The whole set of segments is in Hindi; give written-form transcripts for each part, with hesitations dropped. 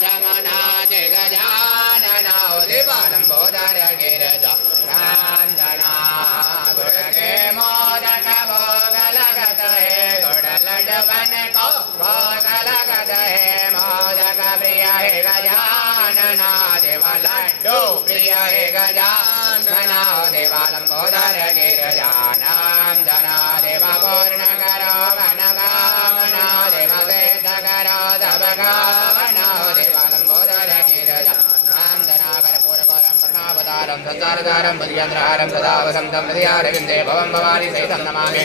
शमनाति गजाननोदिबालम्बोदर गिरिजा काञ्चना गुडके मोदक भोगलगत हे गुडलड्डवन को भोगलगत हे मोदक प्रिय हे गजानना देव लड्डू प्रिय हे गजानना देवालम्बोदर गिरिजानां जना देव पूर्णकरो वनगावना देव वेदकरो दवगावना देवालम्बोदर गिरिजानां जना कर्पूरगौरं करुणावतारं संसारसारं भुजगेन्द्रहारं सदा वसन्तं हृदयारविन्दे भवं भवानी सहितं नमामि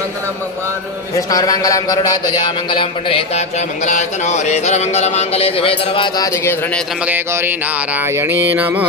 विष्णुर्मङ्गलं गरुडध्वजा मङ्गलं पुण्डरीकाक्ष मङ्गलास्तनो हरेश्वर मङ्गलमाङ्गल्ये शिवे सर्वासाधिके शरण्ये त्र्यम्बके गौरी नारायणी नमः।